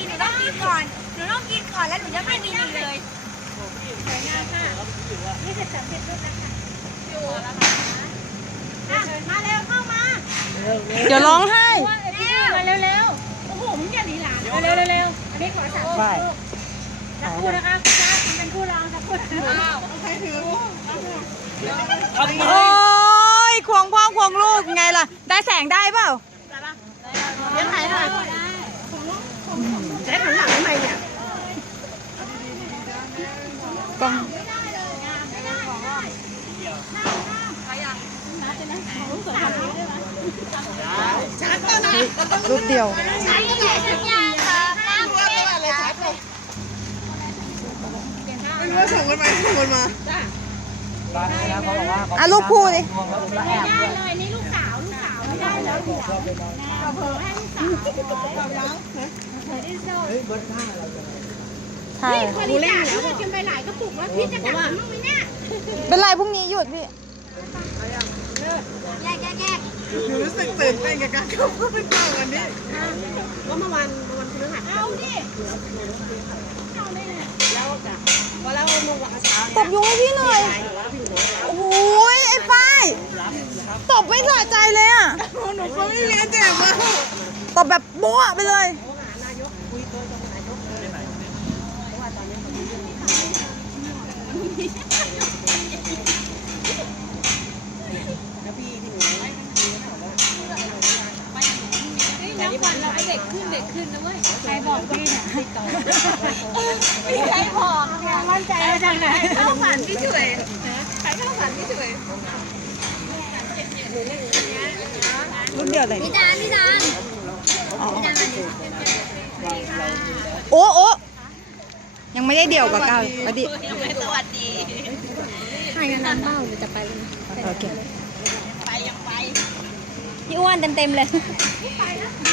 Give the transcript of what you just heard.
กินหนูต้องกินก่อน หนูต้องกินก่อนแล้วหนูจะไม่มีเลยนี่จะจับเสร็จแล้วนะคะอะมาเร็วเข้ามาเดี๋ยวร้องไห้มาเร็วๆ โอ้โหมึงอย่าหนีหลานเร็วๆเร็วๆอันนี้ขอสามไปสักคู่นะคะคุณจ้าคุณเป็นคู่รองสักคู่นะคะโอ้ยควงพ่อควงลูกไงล่ะ ได้แสงได้เปล่า เดี๋ยวถ่ายหน่อยใช้ผันหลังทำไมเนี่ย กล้องรูปเดียวใช้ก็ได้สักอย่างค่ะข้าวเผ็ดอะไรครับไม่รู้ว่าส่งกันไปส่งกันมาอะรูปคู่ดิไม่ได้เลยนี่ลูกสาวลูกสาวไม่ได้แล้วเดี๋ยวเราเผลอให้ลูกสาวเผลอได้โซ่ใช่คนนี้จ่ายเลือดกันไปหลายกระปุกแล้ว พี่จะกลับมาบ้างไหมเนี่ยเป็นไรพรุ่งนี้หยุดพี่แยกแยกแยกหนูรู้สึกตื่นเต้นกับการเข้ามาเป็นกองวันนี้ว่าเมื่อวันเมื่อวันพฤหัสเอาดิเอาได้เลยแล้วจ้ะพอแล้วเมื่อวันเช้าตบยุงให้พี่หน่อยโอ้โหไอ้ฝ้ายตบไม่สะใจเลยอะหนูก็ไม่เรียนเจ็บมากตบแบบโบ๊ะไปเลย แล้ววันเราเด็กขึ้นเด็กขึ้นนะเว้ยใครบอกพี่เนี่ยให้ต่อมีใครบอกมั่นใจมาจากไหนเข้าฝันพี่เฉยใครเข้าฝันพี่เฉยรุ่นเดียวเลยพี่ดานพี่ดานอ๋อโอ้โอ้ยังไม่ได้เดี่ยวกับก้าวอดียังไม่ส วัสดีใครกันนั้นเบ้าหรือจะไปเลยโอเค ไปยังไป พี่อ้วนเต็มๆเลยไ